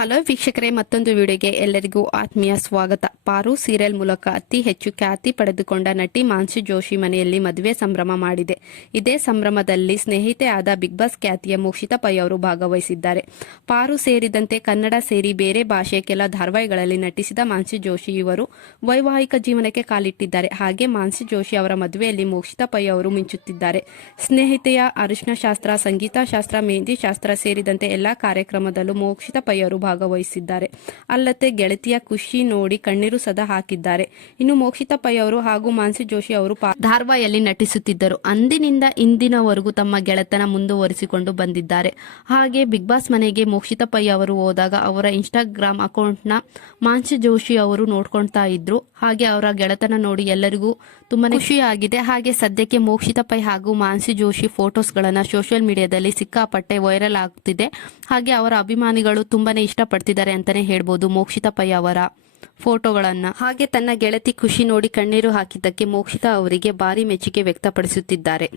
Hello ವೀಕ್ಷಕರೇ, ಮತ್ತೊಂದು ವಿಡಿಯೋಗೆ ಎಲ್ಲರಿಗೂ ಆತ್ಮೀಯ ಸ್ವಾಗತ. ಪಾರು ಸೀರಿಯಲ್ ಮೂಲಕ ಅತಿ ಹೆಚ್ಚು ಖ್ಯಾತಿ ಪಡೆದುಕೊಂಡ ನಟಿ ಮಾನ್ಸಿ ಜೋಶಿ ಮನೆಯಲ್ಲಿ ಮದುವೆ ಸಂಭ್ರಮ ಮಾಡಿದೆ. ಇದೇ ಸಂಭ್ರಮದಲ್ಲಿ ಸ್ನೇಹಿತೆ ಆದ ಬಿಗ್ ಬಾಸ್ ಖ್ಯಾತಿಯ ಮೋಕ್ಷಿತಾ ಪೈ ಅವರು ಭಾಗವಹಿಸಿದ್ದಾರೆ. ಪಾರು ಸೇರಿದಂತೆ ಕನ್ನಡ ಸೇರಿ ಬೇರೆ ಭಾಷೆಯ ಕೆಲ ಧಾರಾವಾಹಿಗಳಲ್ಲಿ ನಟಿಸಿದ ಮಾನ್ಸಿ ಜೋಶಿ ಇವರು ವೈವಾಹಿಕ ಜೀವನಕ್ಕೆ ಕಾಲಿಟ್ಟಿದ್ದಾರೆ. ಹಾಗೆ ಮಾನ್ಸಿ ಜೋಶಿ ಅವರ ಮದುವೆಯಲ್ಲಿ ಮೋಕ್ಷಿತಾ ಪೈ ಅವರು ಮಿಂಚುತ್ತಿದ್ದಾರೆ. ಸ್ನೇಹಿತೆಯ ಅರಿಶಿನ ಶಾಸ್ತ್ರ, ಸಂಗೀತ ಶಾಸ್ತ್ರ, ಮೆಹಂದಿ ಶಾಸ್ತ್ರ ಸೇರಿದಂತೆ ಎಲ್ಲಾ ಕಾರ್ಯಕ್ರಮದಲ್ಲೂ ಮೋಕ್ಷಿತಾ ಪೈ ಅವರು ಭಾಗವಹಿಸಿದ್ದಾರೆ. ಅಲ್ಲದೆ ಗೆಳತಿಯ ಖುಷಿ ನೋಡಿ ಕಣ್ಣೀರು ಸದಾ ಹಾಕಿದ್ದಾರೆ. ಇನ್ನು ಮೋಕ್ಷಿತಾ ಪೈ ಅವರು ಹಾಗೂ ಮಾನ್ಸಿ ಜೋಶಿ ಅವರು ಧಾರಾವಾಹಿಯಲ್ಲಿ ನಟಿಸುತ್ತಿದ್ದರು. ಅಂದಿನಿಂದ ಇಂದಿನವರೆಗೂ ತಮ್ಮ ಗೆಳೆತನ ಮುಂದುವರಿಸಿಕೊಂಡು ಬಂದಿದ್ದಾರೆ. ಹಾಗೆ ಬಿಗ್ ಬಾಸ್ ಮನೆಗೆ ಮೋಕ್ಷಿತಾ ಪೈ ಅವರು ಹೋದಾಗ ಅವರ ಇನ್ಸ್ಟಾಗ್ರಾಮ್ ಅಕೌಂಟ್ನ ಮಾನ್ಸಿ ಜೋಶಿ ಅವರು ನೋಡ್ಕೊಳ್ತಾ ಇದ್ರು. ಹಾಗೆ ಅವರ ಗೆಳೆತನ ನೋಡಿ ಎಲ್ಲರಿಗೂ ತುಂಬಾನೇ ಖುಷಿಯಾಗಿದೆ. ಹಾಗೆ ಸದ್ಯಕ್ಕೆ ಮೋಕ್ಷಿತಾ ಪೈ ಹಾಗೂ ಮಾನ್ಸಿ ಜೋಶಿ ಫೋಟೋಸ್ಗಳನ್ನು ಸೋಷಿಯಲ್ ಮೀಡಿಯಾದಲ್ಲಿ ಸಿಕ್ಕಾಪಟ್ಟೆ ವೈರಲ್ ಆಗ್ತಿದೆ. ಹಾಗೆ ಅವರ ಅಭಿಮಾನಿಗಳು ತುಂಬಾನೇ ಇಷ್ಟಪಡ್ತಿದ್ದಾರೆ ಅಂತಾನೆ ಹೇಳ್ಬೋದು ಮೋಕ್ಷಿತ ಪೈ ಅವರ ಫೋಟೋಗಳನ್ನ. ಹಾಗೆ ತನ್ನ ಗೆಳತಿ ಖುಷಿ ನೋಡಿ ಕಣ್ಣೀರು ಹಾಕಿದ್ದಕ್ಕೆ ಮೋಕ್ಷಿತಾ ಅವರಿಗೆ ಭಾರಿ ಮೆಚ್ಚುಗೆ ವ್ಯಕ್ತಪಡಿಸುತ್ತಿದ್ದಾರೆ.